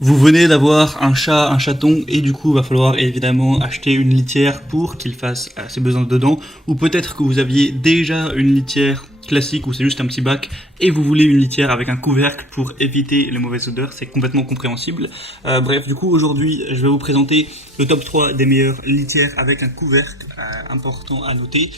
Vous venez d'avoir un chat, un chaton, et du coup, il va falloir évidemment acheter une litière pour qu'il fasse ses besoins dedans. Ou peut-être que vous aviez déjà une litière classique où c'est juste un petit bac et vous voulez une litière avec un couvercle pour éviter les mauvaises odeurs, c'est complètement compréhensible. Bref, du coup, aujourd'hui, je vais vous présenter le top 3 des meilleures litières avec un couvercle important à noter.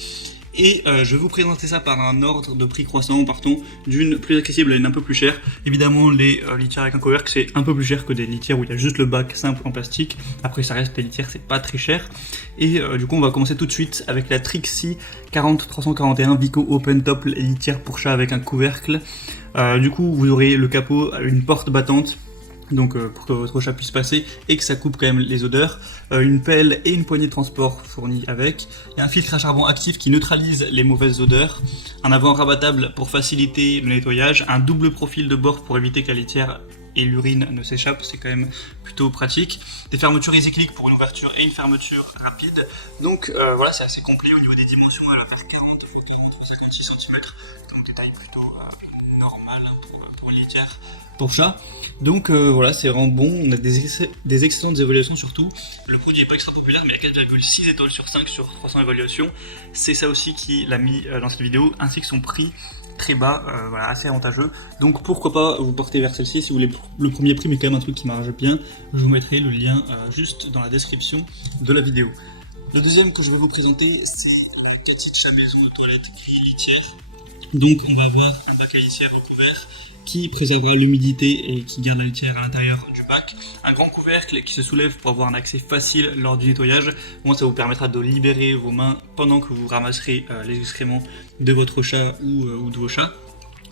Et je vais vous présenter ça par un ordre de prix croissant, partons d'une plus accessible à une un peu plus chère. Évidemment, les litières avec un couvercle, c'est un peu plus cher que des litières où il y a juste le bac simple en plastique. Après, ça reste des litières, c'est pas très cher. Et du coup, on va commencer tout de suite avec la Trixie 40341 Vico Open Top litière pour chat avec un couvercle. Du coup, vous aurez le capot, une porte battante. Donc pour que votre chat puisse passer et que ça coupe quand même les odeurs, une pelle et une poignée de transport fournie avec, et un filtre à charbon actif qui neutralise les mauvaises odeurs, un avant rabattable pour faciliter le nettoyage, un double profil de bord pour éviter que la litière et l'urine ne s'échappent, c'est quand même plutôt pratique, des fermetures EasyClick pour une ouverture et une fermeture rapide. Donc voilà, c'est assez complet. Au niveau des dimensions, elle va faire 40 x 40 x 56 cm, donc des tailles plutôt normales pour une litière pour chat. Donc voilà, c'est vraiment bon, on a des excellentes évaluations surtout. Le produit n'est pas extra populaire, mais il y a 4,6 étoiles sur 5 sur 300 évaluations. C'est ça aussi qui l'a mis dans cette vidéo, ainsi que son prix très bas, voilà, assez avantageux. Donc pourquoi pas vous porter vers celle-ci si vous voulez le premier prix, mais quand même un truc qui marche bien. Je vous mettrai le lien juste dans la description de la vidéo. Le deuxième que je vais vous présenter, c'est la Cathy de chat maison de toilette gris litière. Donc on va avoir un bac à litière recouvert qui préservera l'humidité et qui garde la litière à l'intérieur du bac. Un grand couvercle qui se soulève pour avoir un accès facile lors du nettoyage. Moi, ça vous permettra de libérer vos mains pendant que vous ramasserez les excréments de votre chat ou de vos chats.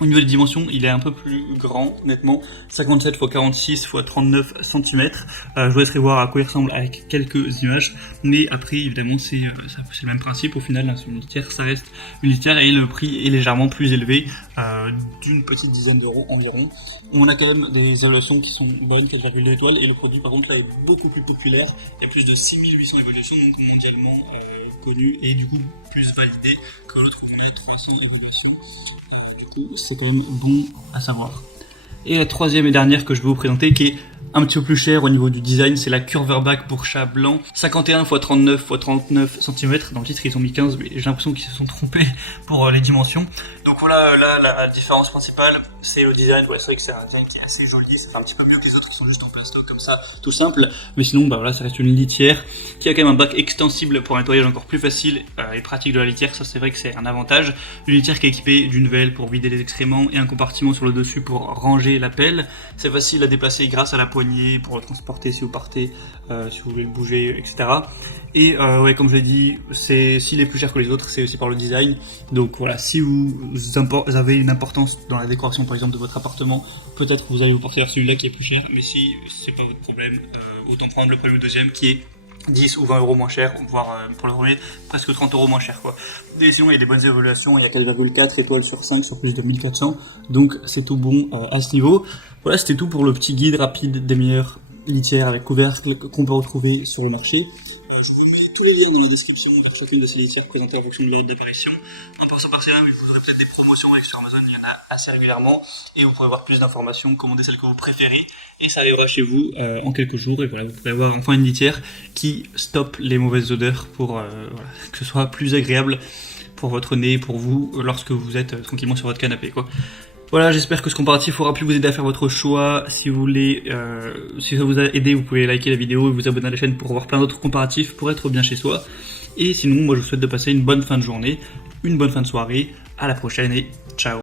Au niveau des dimensions, il est un peu plus grand, honnêtement, 57 x 46 x 39 cm. Je vous laisserai voir à quoi il ressemble avec quelques images, mais après, évidemment, c'est le même principe. Au final, une litière, ça reste une litière et le prix est légèrement plus élevé, d'une petite dizaine d'euros environ. On a quand même des évaluations qui sont bonnes, 4,2 étoiles, et le produit, par contre, là, est beaucoup plus populaire. Il y a plus de 6800 évaluations, donc mondialement connu, et du coup, plus validé que l'autre où on a 300 évaluations. Du coup, c'est quand même bon à savoir. Et la troisième et dernière que je vais vous présenter, qui est un petit peu plus cher au niveau du design, c'est la Curverback pour chat blanc, 51 x 39 x 39 cm. Dans le titre ils ont mis 15, mais j'ai l'impression qu'ils se sont trompés pour les dimensions. Donc voilà, là la différence principale, c'est le design. Ouais, c'est vrai que c'est un design qui est assez joli, ça fait un petit peu mieux que les autres qui sont juste en plastoc comme ça, tout simple. Mais sinon, bah voilà, ça reste une litière qui a quand même un bac extensible pour un nettoyage encore plus facile et pratique de la litière. Ça, c'est vrai que c'est un avantage. Une litière qui est équipée d'une velle pour vider les excréments et un compartiment sur le dessus pour ranger la pelle. C'est facile à déplacer grâce à la poignée pour le transporter si vous partez, si vous voulez le bouger, etc. Et ouais, comme je l'ai dit, s'il est plus cher que les autres, c'est aussi par le design. Donc voilà, si vous avez une importance dans la décoration par exemple de votre appartement, peut-être que vous allez vous porter vers celui-là qui est plus cher, mais si c'est pas votre problème, autant prendre le premier ou le deuxième qui est 10 ou 20 euros moins cher, voire pour le premier presque 30 euros moins cher quoi. Et sinon il y a des bonnes évaluations, il y a 4,4 étoiles sur 5 sur plus de 1400, donc c'est tout bon à ce niveau. Voilà, c'était tout pour le petit guide rapide des meilleures litières avec couvercle qu'on peut retrouver sur le marché. Je vous mets tous les liens dans la description vers chacune de ces litières présentées en fonction de l'ordre d'apparition. En passant par celle-là, mais vous aurez peut-être des promotions avec sur Amazon, il y en a assez régulièrement, et vous pourrez avoir plus d'informations, commander celle que vous préférez, et ça arrivera chez vous en quelques jours, et voilà, vous pourrez avoir enfin une litière qui stoppe les mauvaises odeurs pour voilà, que ce soit plus agréable pour votre nez, pour vous, lorsque vous êtes tranquillement sur votre canapé, quoi. Voilà, j'espère que ce comparatif aura pu vous aider à faire votre choix. Si vous voulez, si ça vous a aidé, vous pouvez liker la vidéo et vous abonner à la chaîne pour voir plein d'autres comparatifs pour être bien chez soi. Et sinon, moi je vous souhaite de passer une bonne fin de journée, une bonne fin de soirée. À la prochaine et ciao.